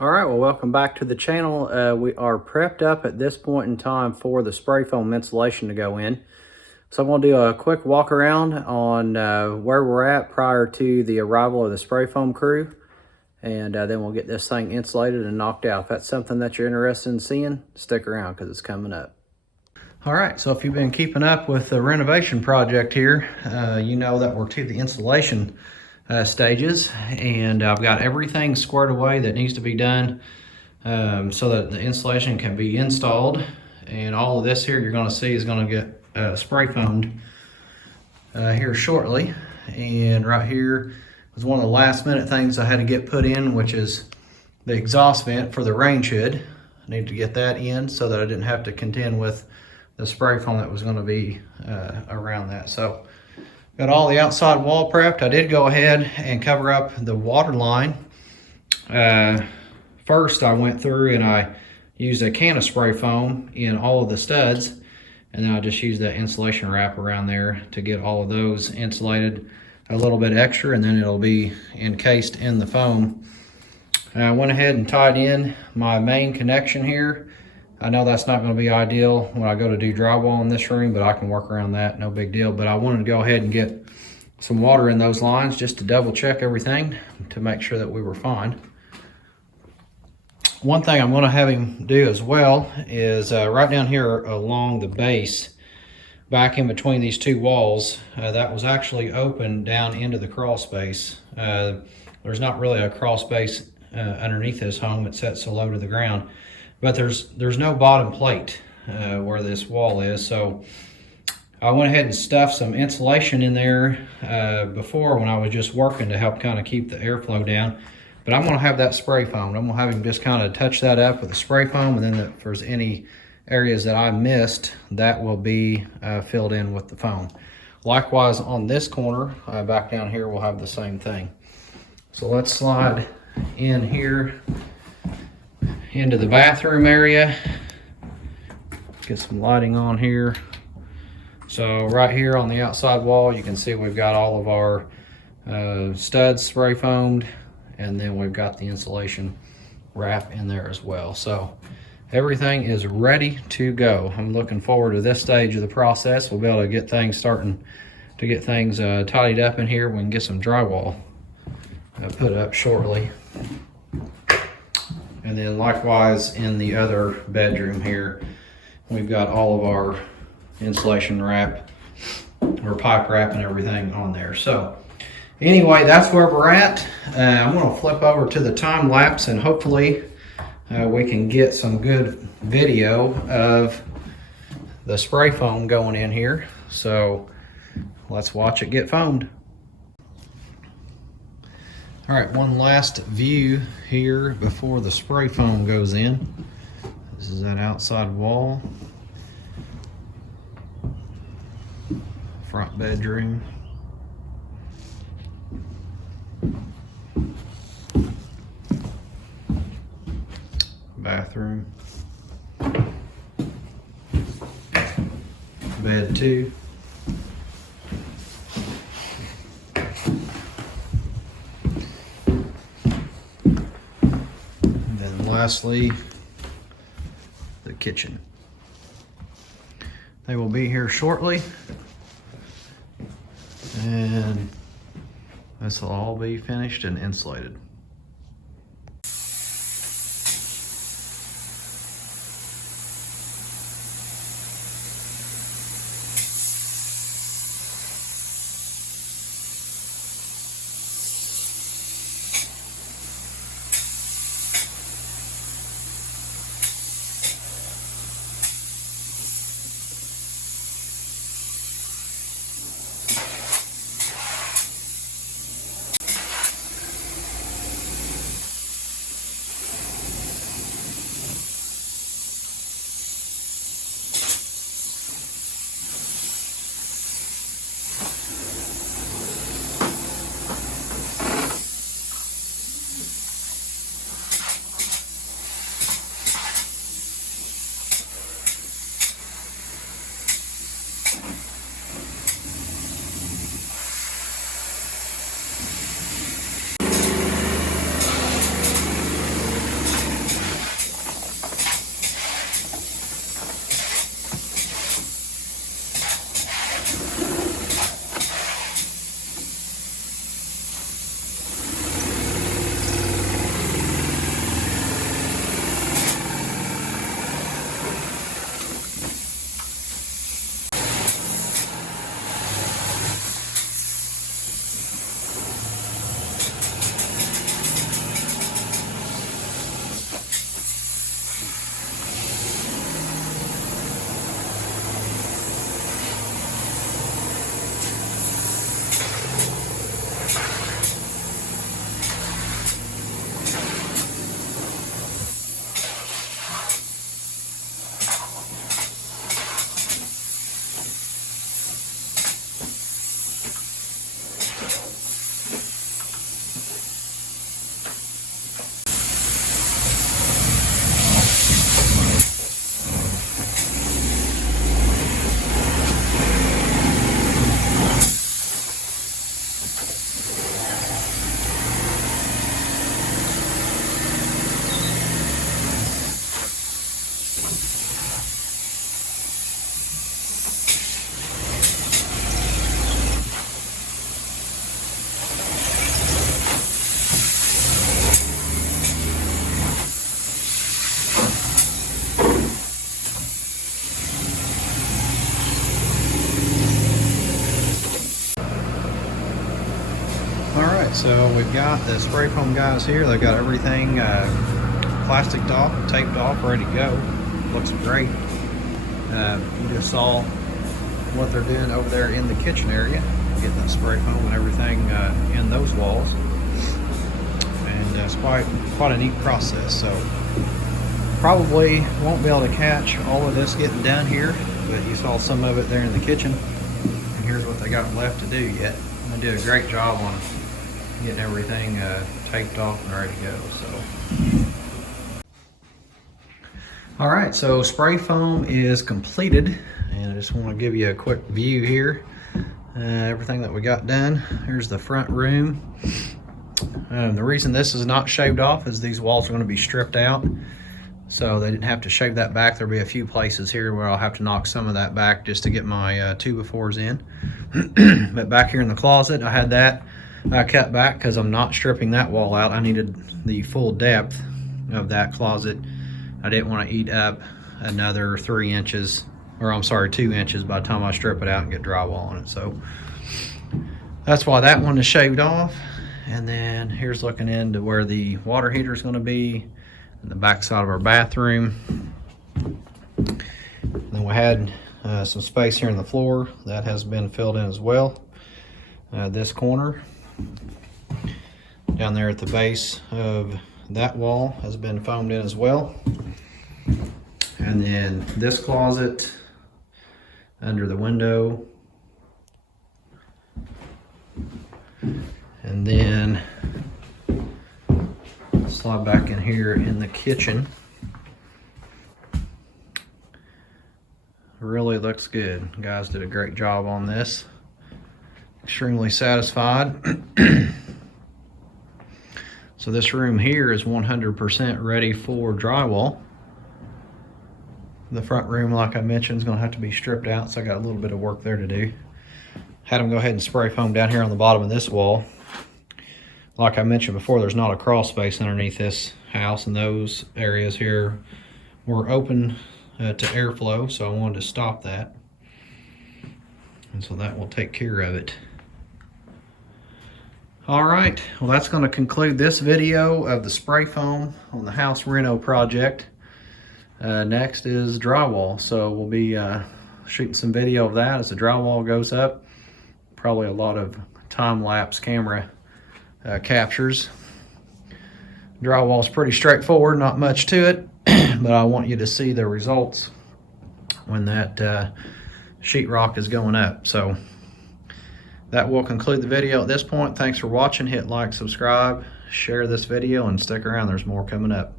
All right, well, welcome back to the channel. We are prepped up at this point in time for the spray foam insulation to go in. So I'm going to do a quick walk around on where we're at prior to the arrival of the spray foam crew. And then we'll get this thing insulated and knocked out. If that's something that you're interested in seeing, stick around because it's coming up. All right, so if you've been keeping up with the renovation project here, you know that we're to the insulation stages, and I've got everything squared away that needs to be done so that the insulation can be installed. And all of this here you're going to see is going to get spray foamed here shortly. And right here was one of the last minute things I had to get put in, which is the exhaust vent for the range hood. I need to get that in so that I didn't have to contend with the spray foam that was going to be around that. So got all the outside wall prepped. I did go ahead and cover up the water line. First I went through and I used a can of spray foam in all of the studs, and then I just used that insulation wrap around there to get all of those insulated a little bit extra, and then it'll be encased in the foam. I went ahead and tied in my main connection here. I know that's not going to be ideal when I go to do drywall in this room, but I can work around that, no big deal. But I wanted to go ahead and get some water in those lines just to double check everything to make sure that we were fine. One thing I'm going to have him do as well is right down here along the base, back in between these two walls, that was actually open down into the crawl space. There's not really a crawl space underneath this home. It's set so low to the ground. But there's no bottom plate where this wall is, so I went ahead and stuffed some insulation in there before when I was just working to help kind of keep the airflow down. But I'm going to have that spray foam. I'm going to have him just kind of touch that up with the spray foam, and then if there's any areas that I missed, that will be filled in with the foam. Likewise on this corner, back down here, we'll have the same thing. So let's slide in here into the bathroom area, get some lighting on here. So right here on the outside wall, you can see we've got all of our studs spray foamed, and then we've got the insulation wrap in there as well. So everything is ready to go. I'm looking forward to this stage of the process. We'll be able to get things starting to get things tidied up in here. We can get some drywall put up shortly. And then likewise in the other bedroom here, we've got all of our insulation wrap or pipe wrap and everything on there. So anyway, that's where we're at. I'm going to flip over to the time lapse, and hopefully we can get some good video of the spray foam going in here. So let's watch it get foamed. All right, one last view here before the spray foam goes in. This is that outside wall. Front bedroom. Bathroom. Bed 2. Lastly, the kitchen. They will be here shortly, and this will all be finished and insulated. So we've got the spray foam guys here. They've got everything plasticed off, taped off, ready to go. Looks great. You just saw what they're doing over there in the kitchen area, getting the spray foam and everything in those walls. And it's quite a neat process. So probably won't be able to catch all of this getting done here, but you saw some of it there in the kitchen. And here's what they got left to do yet. They did a great job on getting everything taped off and ready to go. So, all right, so spray foam is completed, and I just want to give you a quick view here. Everything that we got done. Here's the front room. The reason this is not shaved off is these walls are going to be stripped out, so they didn't have to shave that back. There'll be a few places here where I'll have to knock some of that back just to get my 2x4s in. But back here in the closet, I had that cut back because I'm not stripping that wall out. I needed the full depth of that closet. I didn't want to eat up another 3 inches, or I'm sorry, 2 inches by the time I strip it out and get drywall on it. So that's why that one is shaved off. And then here's looking into where the water heater is going to be in the back side of our bathroom. Then we had some space here in the floor that has been filled in as well. This corner down there at the base of that wall has been foamed in as well. And then this closet under the window, and then slide back in here in the kitchen. Really looks good. You guys did a great job on this. Extremely satisfied. So this room here is 100% ready for drywall. The front room, like I mentioned, is going to have to be stripped out, so I got a little bit of work there to do. Had them go ahead and spray foam down here on the bottom of this wall. Like I mentioned before, there's not a crawl space underneath this house, and those areas here were open to airflow, so I wanted to stop that. And so that will take care of it. All right, well, that's going to conclude this video of the spray foam on the house reno project. Next is drywall, so we'll be shooting some video of that as the drywall goes up. Probably a lot of time-lapse camera captures. Drywall is pretty straightforward, not much to it, but I want you to see the results when that sheetrock is going up. So that will conclude the video at this point. Thanks for watching. Hit like, subscribe, share this video, and stick around. There's more coming up.